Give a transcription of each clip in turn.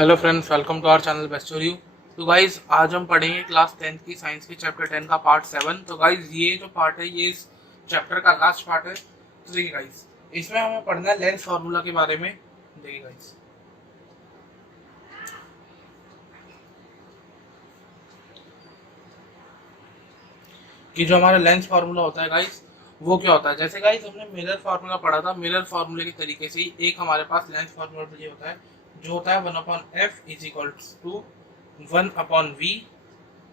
Hello friends, welcome to our channel best you. तो guys आज हम पढ़ेंगे क्लास 10th की साइंस की चैप्टर 10 का पार्ट 7। तो गाइज ये जो पार्ट है ये इस चैप्टर का लास्ट पार्ट है। तो देखिए गाइज, इसमें हमें पढ़ना है लेंस फार्मूला के बारे में। देखिए गाइज कि जो हमारा लेंस फार्मूला होता है गाइज वो क्या होता है। जैसे गाइज हमने मिरर फार्मूला पढ़ा था, मिरर फार्मूले के तरीके से ही एक हमारे पास लेंस फार्मूला ये होता है जो होता है 1/f = 1/v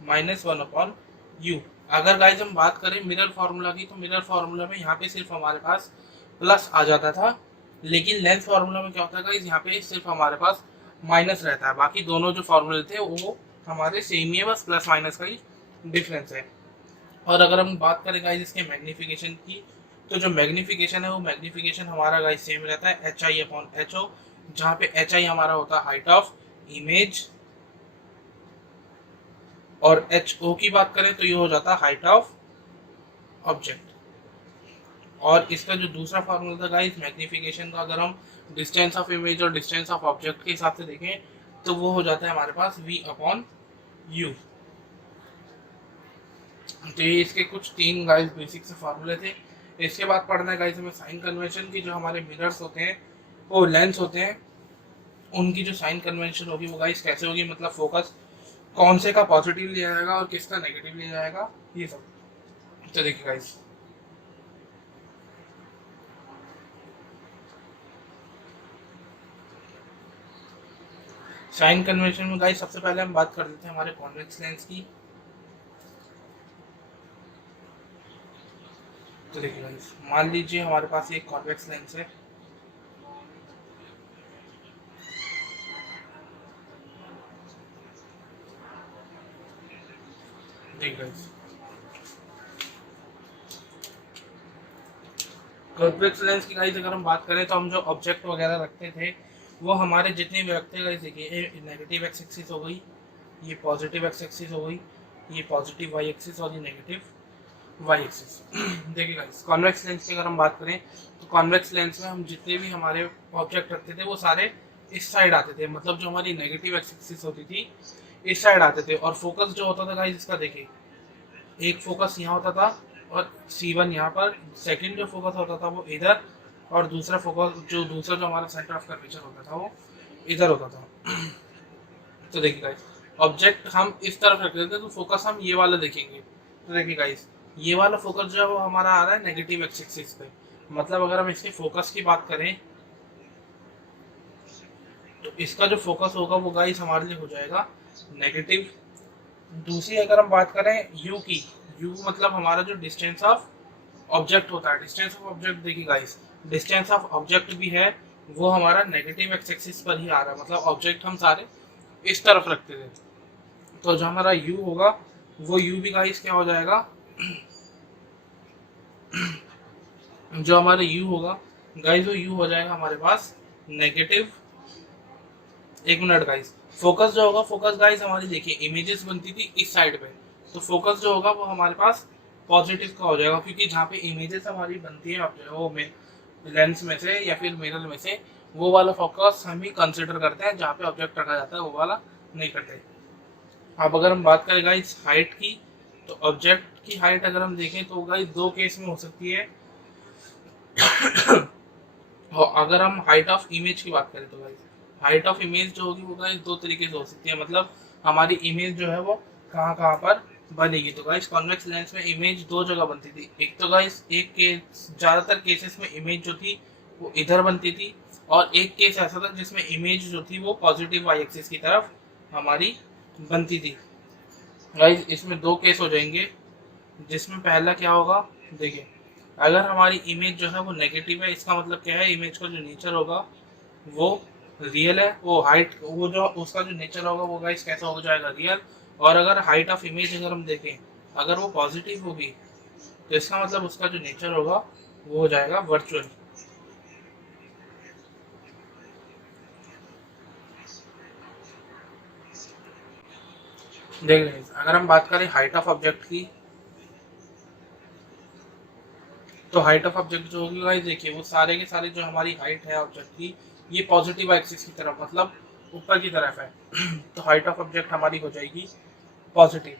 -1/u। अगर गाइज हम बात करें मिरर फार्मूला की, तो मिरर फार्मूला में यहाँ पे सिर्फ हमारे पास प्लस आ जाता था, लेकिन लेंस फार्मूला में क्या होता है गाइज, यहाँ पे सिर्फ हमारे पास माइनस रहता है। बाकी दोनों जो फार्मूले थे वो हमारे सेम ही है, बस प्लस माइनस का ही डिफरेंस है। और अगर हम बात करें गाइज इसके मैग्नीफिकेशन की, तो जो मैग्नीफिकेशन है वो मैग्नीफिकेशन हमारा गाइज सेम रहता है HI/HO, जहाँ पे HI हमारा होता है हाइट ऑफ इमेज, और HO की बात करें तो ये हो जाता है हाइट ऑफ ऑब्जेक्ट। और इसका जो दूसरा फार्मूला था गाइस मैग्नीफिकेशन का, अगर हम डिस्टेंस ऑफ इमेज और डिस्टेंस ऑफ ऑब्जेक्ट के हिसाब से देखें तो वो हो जाता है हमारे पास V/U। तो ये इसके कुछ तीन गाइस बेसिक से फार्मूले थे। इसके बाद पढ़ना है गाइस हमें साइन कन्वेंशन की। जो हमारे मिरर्स होते हैं वो लेंस होते हैं, उनकी जो साइन कन्वेंशन होगी वो गाइस कैसे होगी, मतलब फोकस कौन से का पॉजिटिव लिया जाएगा और किसका नेगेटिव लिया जाएगा, ये सब। तो देखिए गाइस, साइन कन्वेंशन में गाइस सबसे पहले हम बात कर लेते हैं हमारे कॉन्वेक्स लेंस की। तो देखिए गाइस, मान लीजिए हमारे पास एक कॉन्वेक्स लेंस है। देखिए गाइस, कॉन्वेक्स लेंस की गाइस अगर हम बात करें तो हम जो ऑब्जेक्ट वगैरह रखते थे वो हमारे जितने भी रखते गाइस, देखिए नेगेटिव एक्स एक्सिस हो गई, ये पॉजिटिव एक्स एक्सिस हो गई, ये पॉजिटिव वाई एक्सिस और ये नेगेटिव वाई एक्सिस। देखिए गाइस, कॉन्वेक्स लेंस की अगर हम बात करें तो कॉन्वेक्स लेंस में हम जितने भी हमारे ऑब्जेक्ट रखते थे वो सारे इस साइड आते थे, मतलब जो हमारी नेगेटिव एक्स एक्सिस होती थी इस साइड आते थे। और फोकस जो होता था गाइस इसका, देखिए एक फोकस यहाँ होता था और C1 यहाँ पर, सेकंड जो फोकस होता था वो इधर, और दूसरा फोकस दूसरा जो हमारा सेंटर ऑफ कर्वेचर होता था वो इधर होता था। तो देखिए गाइस, ऑब्जेक्ट हम इस तरफ रख देते तो फोकस हम ये वाला देखेंगे। तो देखिए गाइस, ये वाला फोकस जो है वो हमारा आ रहा है नेगेटिव एक्स एक्सिस पे। मतलब अगर हम इसके फोकस की बात करें तो इसका जो फोकस होगा वो गाइस हमारे लिए हो जाएगा नेगेटिव। दूसरी अगर हम बात करें यू की, यू मतलब हमारा जो डिस्टेंस ऑफ ऑब्जेक्ट होता है, डिस्टेंस ऑफ ऑब्जेक्ट देखिए गाइस, डिस्टेंस ऑफ ऑब्जेक्ट भी है वो हमारा नेगेटिव एक्स एक्सिस पर ही आ रहा है, मतलब ऑब्जेक्ट हम सारे इस तरफ रखते थे। तो जो हमारा यू होगा वो यू भी गाइस क्या हो जाएगा, जो हमारा यू होगा गाइस वो यू हो जाएगा हमारे पास नेगेटिव। एक मिनट गाइस, फोकस जो होगा, फोकस गाइस हमारी देखिए इमेजेस बनती थी इस साइड पे, तो फोकस जो होगा वो हमारे पास पॉजिटिव का हो जाएगा, क्योंकि जहाँ पे इमेजेस हमारी बनती है वो में लेंस में से या फिर मिरर में से, वो वाला फोकस हम ही कंसिडर करते हैं, जहाँ पे ऑब्जेक्ट रखा जाता है वो वाला नहीं करते। अब अगर हम बात करें गाइस हाइट की, तो ऑब्जेक्ट की हाइट अगर हम देखें तो गाइस दो केस में हो सकती है। और अगर हम हाइट ऑफ इमेज की बात करें तो गाइस हाइट ऑफ इमेज जो होगी वो गाइस दो तरीके से हो सकती है, मतलब हमारी इमेज जो है वो कहाँ कहाँ पर बनेगी। तो गाइस कॉन्वेक्स लेंस में इमेज दो जगह बनती थी। एक तो गाइस एक केस, ज़्यादातर केसेस में इमेज जो थी वो इधर बनती थी, और एक केस ऐसा था जिसमें इमेज जो थी वो पॉजिटिव वाई एक्सिस की तरफ हमारी बनती थी। गाइस इसमें दो केस हो जाएंगे, जिसमें पहला क्या होगा, देखिए अगर हमारी इमेज जो है वो नेगेटिव है, इसका मतलब क्या है, इमेज का जो नेचर होगा वो रियल है, वो हाइट वो जो उसका जो नेचर होगा वो गाइस कैसा हो जाएगा, रियल। और अगर हाइट ऑफ इमेज अगर हम देखें, अगर वो पॉजिटिव होगी तो इसका मतलब उसका जो नेचर होगा वो हो जाएगा वर्चुअल। देख रहे अगर हम बात करें हाइट ऑफ ऑब्जेक्ट की, तो हाइट ऑफ ऑब्जेक्ट जो होगी गाइस देखिए वो सारे के सारे जो हमारी हाइट है ऑब्जेक्ट की, ये पॉजिटिव एक्सिस की तरफ, मतलब ऊपर की तरफ है तो हाइट ऑफ ऑब्जेक्ट हमारी हो जाएगी पॉजिटिव।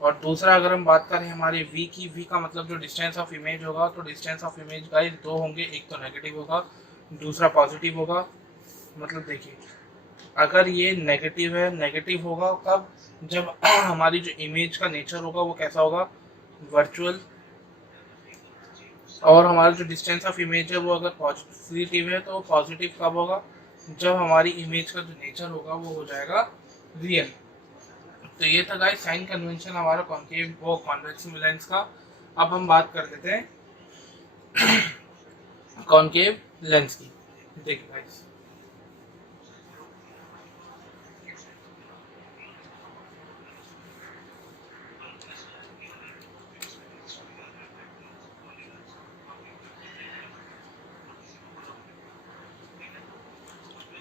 और दूसरा अगर हम बात करें हमारे v की, v का मतलब जो डिस्टेंस ऑफ इमेज होगा, तो डिस्टेंस ऑफ इमेज गाइस दो होंगे, एक तो नेगेटिव होगा दूसरा पॉजिटिव होगा। मतलब देखिए अगर ये नेगेटिव है, नेगेटिव होगा कब, जब हमारी जो इमेज का नेचर होगा वो कैसा होगा, वर्चुअल। और हमारा जो डिस्टेंस ऑफ इमेज है वो अगर पॉजिटिव है तो पॉजिटिव कब होगा, जब हमारी इमेज का जो नेचर होगा वो हो जाएगा रियल। तो ये था गाइस साइन कन्वेंशन हमारा कॉन्केव वो कॉन्वेक्स लेंस का। अब हम बात कर लेते हैं कॉन्केव लेंस की। देखिए गाइस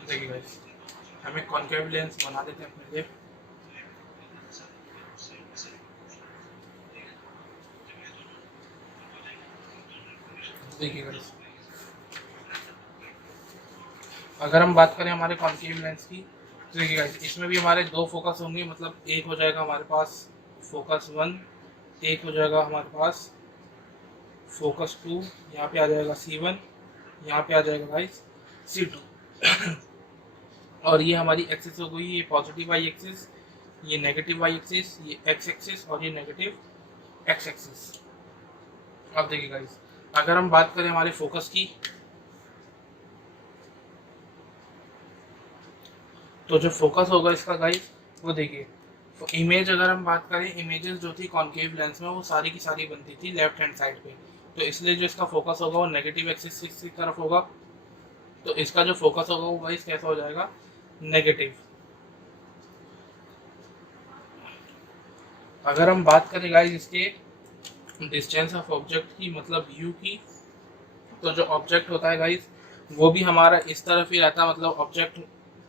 देखिए गाइस हमें कॉन्केव लेंस बना देते हैं अपने लिए। देखिए गाइस अगर हम बात करें हमारे कॉन्केव लेंस की, तो देखिए गाइस इसमें भी हमारे दो फोकस होंगे, मतलब एक हो जाएगा हमारे पास फोकस 1, एक हो जाएगा हमारे पास फोकस 2, यहाँ पे आ जाएगा C1, यहाँ पे आ जाएगा गाइस C2। और ये हमारी एक्सिस हो गई, ये पॉजिटिव वाई एक्सिस, ये नेगेटिव वाई एक्सिस, ये एक्स एक्सिस और ये नेगेटिव एक्स एक्सिस। अब देखिए गाइस अगर हम बात करें हमारे फोकस की, तो जो फोकस होगा इसका गाइस वो देखिए इमेज, अगर हम बात करें इमेजेस जो थी कॉन्केव लेंस में वो सारी की सारी बनती थी लेफ्ट हैंड साइड पे, तो इसलिए जो इसका फोकस होगा वो नेगेटिव एक्सिस की तरफ होगा। तो इसका जो फोकस होगा वो गाइस कैसा हो जाएगा, नेगेटिव। अगर हम बात करें गाइस इसके डिस्टेंस ऑफ ऑब्जेक्ट की, मतलब u की, तो जो ऑब्जेक्ट होता है गाइस वो भी हमारा इस तरफ ही रहता है, मतलब ऑब्जेक्ट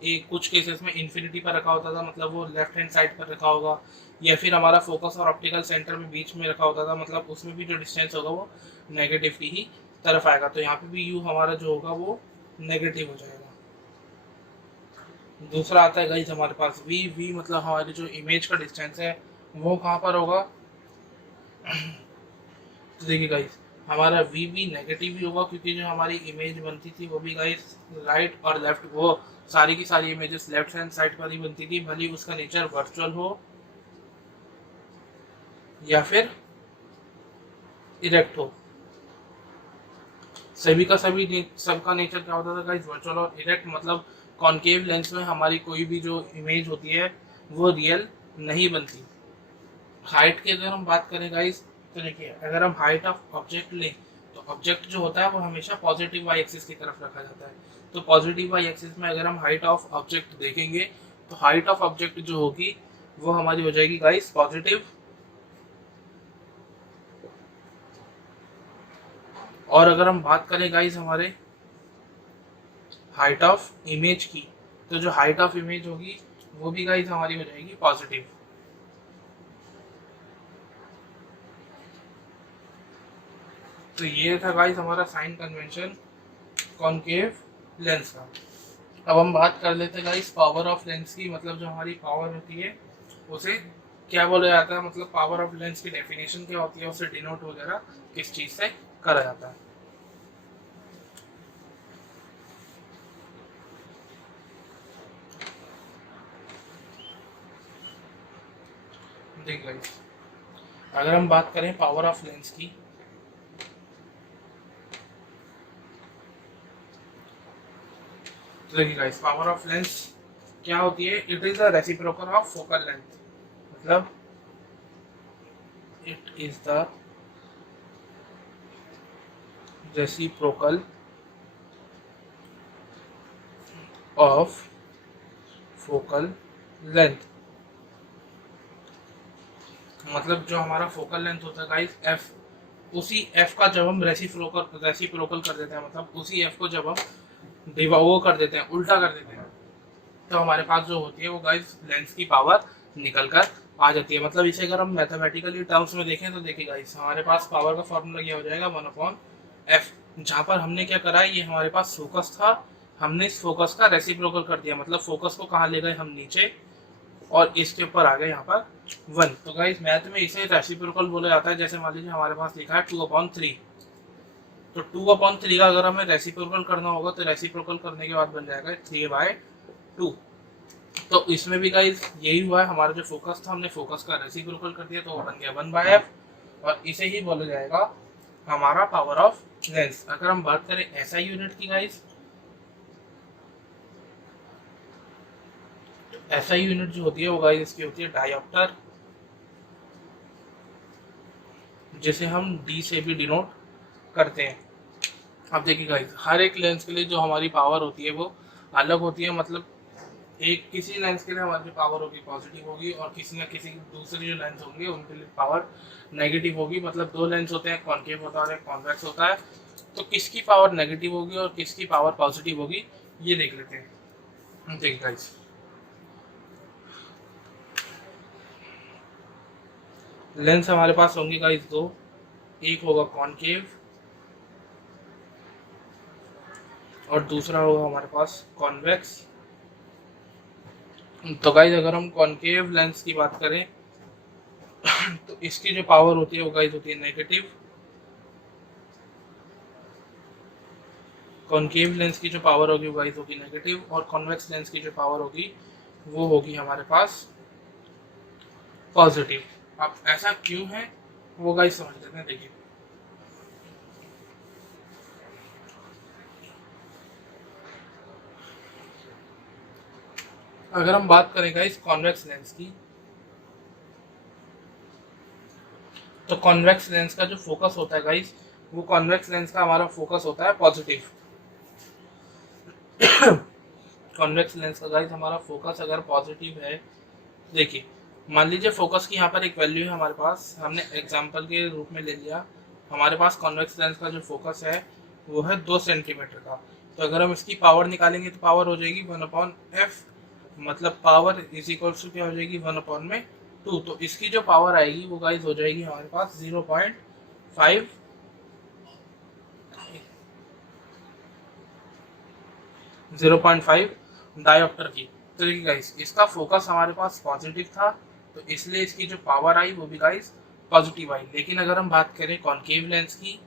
एक कुछ केसेस में इन्फिनिटी पर रखा होता था, मतलब वो लेफ्ट हैंड साइड पर रखा होगा, या फिर हमारा फोकस और ऑप्टिकल सेंटर में बीच में रखा होता था, मतलब उसमें भी जो डिस्टेंस होगा वो नेगेटिव की ही तरफ आएगा। तो यहाँ पे भी u हमारा जो होगा वो नेगेटिव हो जाएगा। दूसरा आता है गाइस हमारे पास v मतलब हमारी जो इमेज का डिस्टेंस है वो कहाँ पर होगा, तो देखिए गाइस हमारा वी भी नेगेटिव ही होगा, क्योंकि जो हमारी इमेज बनती थी वो भी गाइस राइट और लेफ्ट, वो सारी की सारी इमेजेस लेफ्ट हैंड साइड पर ही बनती थी, भले उसका नेचर वर्चुअल हो या फिर इरेक्ट हो। सभी का सभी सबका नेचर क्या होता था गाइस, वर्चुअल और इरेक्ट। मतलब कॉन्केव लेंस में हमारी कोई भी जो इमेज होती है वो रियल नहीं बनती। हाइट की अगर हम बात करें गाइस, तो देखिए अगर हम हाइट ऑफ ऑब्जेक्ट लें तो ऑब्जेक्ट जो होता है वो हमेशा पॉजिटिव वाई एक्सिस की तरफ रखा जाता है। तो पॉजिटिव वाई एक्सिस में अगर हम हाइट ऑफ ऑब्जेक्ट देखेंगे तो हाइट ऑफ ऑब्जेक्ट जो होगी वो हमारी हो जाएगी गाइस पॉजिटिव। और अगर हम बात करें गाइस हमारे हाइट ऑफ इमेज की, तो जो हाइट ऑफ इमेज होगी वो भी गाइस हमारी हो जाएगी पॉजिटिव। तो ये था गाइस हमारा साइन कन्वेंशन कॉन्केव लेंस का। अब हम बात कर लेते हैं गाइस पावर ऑफ लेंस की, मतलब जो हमारी पावर होती है उसे क्या बोला जाता है, मतलब पावर ऑफ लेंस की डेफिनेशन क्या होती है, उसे डिनोट वगैरह किस चीज से करा जाता है। देखिए गाइस अगर हम बात करें पावर ऑफ लेंस की, तो देखिए गाइस पावर ऑफ लेंस क्या होती है, it is the reciprocal of focal length, मतलब it is the reciprocal of focal length. मतलब जो हमारा फोकल लेंथ होता है गाइस एफ, उसी एफ का जब हम रेसिप्रोकल कर देते हैं, मतलब उसी एफ को जब हम वो कर देते हैं, उल्टा कर देते हैं, तो हमारे पास जो होती है वो गाइस लेंस की पावर निकल कर आ जाती है। मतलब इसे अगर हम मैथमेटिकली टर्म्स में देखें तो देखिए गाइस हमारे पास पावर का फॉर्मूला क्या हो जाएगा 1/f, जहाँ पर हमने क्या करा है, ये हमारे पास फोकस था, हमने इस फोकस का रेसिप्रोकल कर दिया, मतलब फोकस को कहाँ ले गए हम, नीचे, और इसके ऊपर आ गए यहाँ पर 1। तो गाइस मैथ में इसे रेसिप्रोकल बोला जाता है। जैसे मान लीजिए हमारे पास लिखा है 2/3, तो 2/3 का अगर हमें रेसिप्रोकल करना होगा तो रेसिप्रोकल करने के बाद बन जाएगा 3/2। तो इसमें भी गाइस यही हुआ है, हमारा जो फोकस था हमने फोकस का रेसिप्रोकल कर दिया तो वो बन गया 1/f, और इसे ही बोला जाएगा हमारा पावर ऑफ लेंस। अगर हम बात करें एसआई यूनिट की गाइस, एसआई यूनिट जो होती है वो गाइस इसकी होती है डायोप्टर, जिसे हम डी से भी डिनोट करते हैं। अब देखिए गाइस, हर एक लेंस के लिए जो हमारी पावर होती है वो अलग होती है। मतलब एक किसी लेंस के लिए हमारी जो पावर होगी पॉजिटिव होगी, और किसी न किसी दूसरे जो लेंस होंगे उनके लिए पावर नेगेटिव होगी। मतलब दो लेंस होते हैं, कॉन्केव होता है और एक कॉन्वेक्स होता है, तो किसकी पावर नेगेटिव होगी और किसकी पावर पॉजिटिव होगी ये देख लेते हैं। देखिए गाइस, लेंस हमारे पास होंगे गाइस दो, एक होगा कॉन्केव और दूसरा होगा हमारे पास कॉन्वेक्स। तो गाइस अगर हम कॉन्केव लेंस की बात करें तो इसकी जो पावर होती है वो गाइस होती है नेगेटिव। कॉन्केव लेंस की जो पावर होगी वो गाइस होगी नेगेटिव, और कॉन्वेक्स लेंस की जो पावर होगी वो होगी हमारे पास पॉजिटिव। अब ऐसा क्यों है वो गाइस समझ लेते हैं। देखिए, अगर हम बात करें गाइस कॉन्वेक्स लेंस की, तो कॉन्वेक्स लेंस का जो फोकस होता है गाइस, वो कॉन्वेक्स लेंस का हमारा फोकस होता है पॉजिटिव। कॉन्वेक्स लेंस का गाइस हमारा फोकस अगर पॉजिटिव है, देखिए मान लीजिए फोकस की यहाँ पर एक वैल्यू है हमारे पास, हमने एग्जांपल के रूप में ले लिया, हमारे पास कॉन्वेक्स लेंस का जो फोकस है वो है 2 सेंटीमीटर का। तो अगर हम इसकी पावर निकालेंगे तो पावर हो जाएगी 1/f, मतलब पावर इज इक्वल्स टू क्या हो जाएगी 1/2। तो इसकी जो पावर आएगी वो गाइस हो जाएगी हमारे पास 0.5 डायोप्टर की। तो देखिए गाइस, इसका फोकस हमारे पास पॉजिटिव था तो इसलिए इसकी जो पावर आई वो भी गाइस पॉजिटिव आई। लेकिन अगर हम बात करें कॉन्केव लेंस की,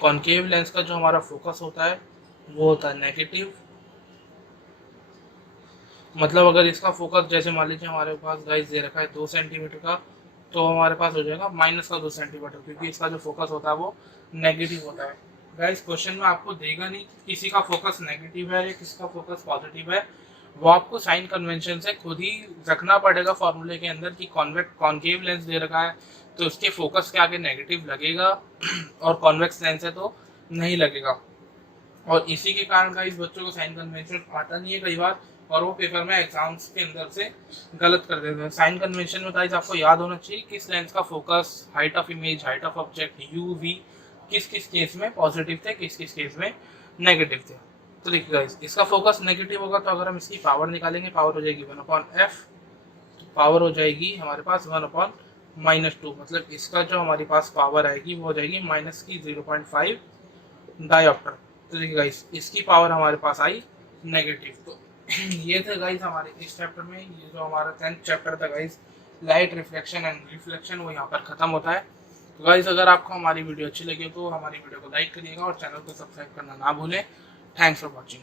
कॉन्केव लेंस का जो हमारा फोकस होता है वो होता है नेगेटिव। मतलब अगर इसका फोकस जैसे मान लीजिए हमारे पास गाइस दे रखा है 2 सेंटीमीटर का, तो हमारे पास हो जाएगा -2 सेंटीमीटर, क्योंकि इसका जो फोकस होता है वो नेगेटिव होता है। गाइस क्वेश्चन में आपको देगा नहीं किसी का फोकस नेगेटिव है या किसका फोकस पॉजिटिव है, वो आपको साइन कन्वेंशन से खुद ही रखना पड़ेगा फॉर्मूले के अंदर कि कॉन्केव लेंस दे रखा है तो उसके फोकस के आगे नेगेटिव लगेगा और कॉन्वेक्स लेंस है तो नहीं लगेगा। और इसी के कारण गाइस बच्चों को साइन कन्वेंशन आता नहीं है कई बार, और वो पेपर में एग्जाम्स के अंदर से गलत कर देते हैं। साइन कन्वेंशन में गाइस आपको याद होना चाहिए किस लेंस का focus, height of image, height of object, U V किस किस केस में पॉजिटिव थे, किस किस केस में नेगेटिव थे। तो देखिए गाइस, इसका फोकस नेगेटिव होगा तो अगर हम इसकी पावर निकालेंगे, पावर हो जाएगी 1/f, पावर हो जाएगी हमारे पास 1/-2, मतलब इसका जो हमारे पास पावर आएगी वो हो जाएगी -0.5 डायोप्टर। तो देखिए गाइस, इसकी पावर हमारे पास आई नेगेटिव। तो ये थे गाइस हमारे इस चैप्टर में, ये जो हमारा 10th चैप्टर था guys, light reflection and reflection, वो यहाँ पर खत्म होता है। तो गाइस अगर आपको हमारी वीडियो अच्छी लगी तो हमारी वीडियो को लाइक करिएगा और चैनल को सब्सक्राइब करना ना भूलें। Thanks for watching.